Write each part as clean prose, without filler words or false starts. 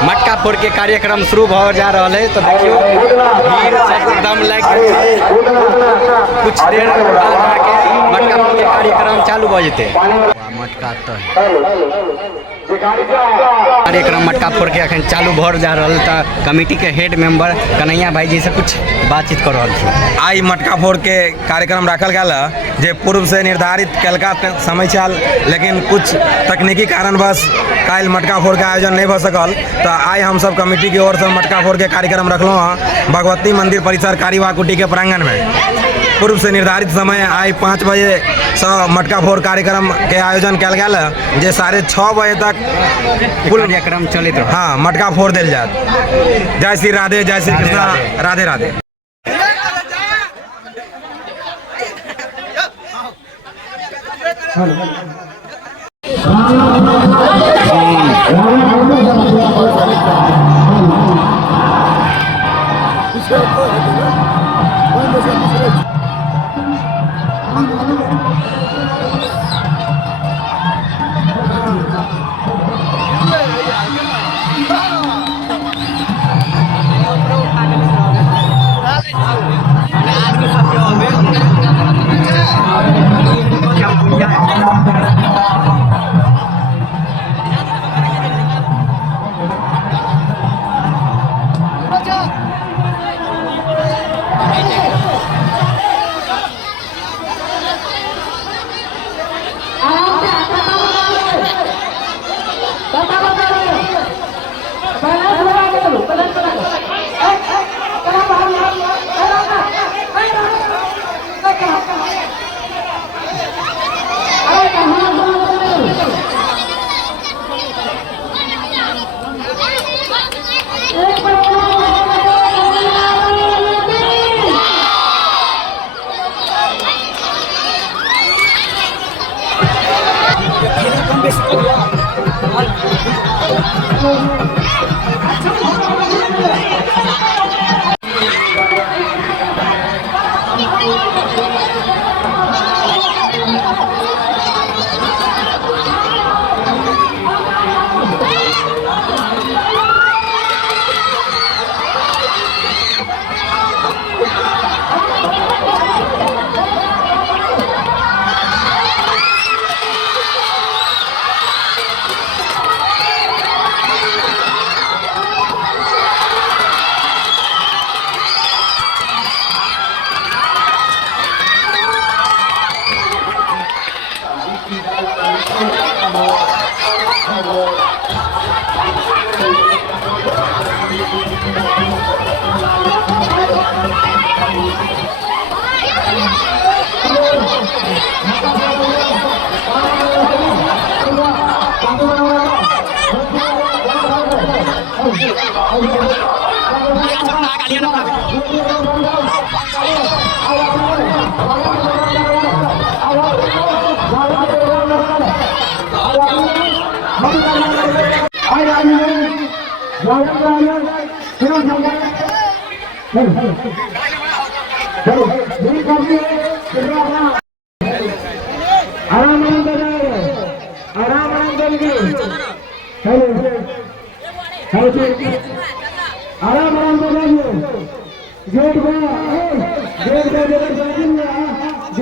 मटका फोड़ के कार्यक्रम शुरू हो जा रहा है। तो देखियो भीड़ एकदम लग कुछ देर बाद आके मटका फोड़ के कार्यक्रम चालू हो जेते। मटका तो कार्यक्रम मटका फोड़ के अखन चालू भर जा रहा है। कमेटी के हेड मेंबर कन्हैया भाई जी से कुछ बातचीत कर रहा है। आई मटका फोड़ के कार्यक्रम रखल गया जे पूर्व से निर्धारित कलका समय चल, लेकिन कुछ तकनीकी कारणवश कल मटका फोड़ के आयोजन नहीं हो सकल। तो आज हम सब कमेटी की ओर से मटका फोड़ के कार्यक्रम रखलो हाँ भगवती मंदिर परिसर कारीवा कुटी के प्रांगण में। पूर्व से निर्धारित समय आज 5 बजे से मटका फोड़ कार्यक्रम के आयोजन कल गया जे 6:30 बजे तक कुल कार्यक्रम चलित रहा। हाँ मटका फोड़ दिल जात। जय श्री राधे, जय श्री कृष्णा, राधे राधे।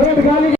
गेट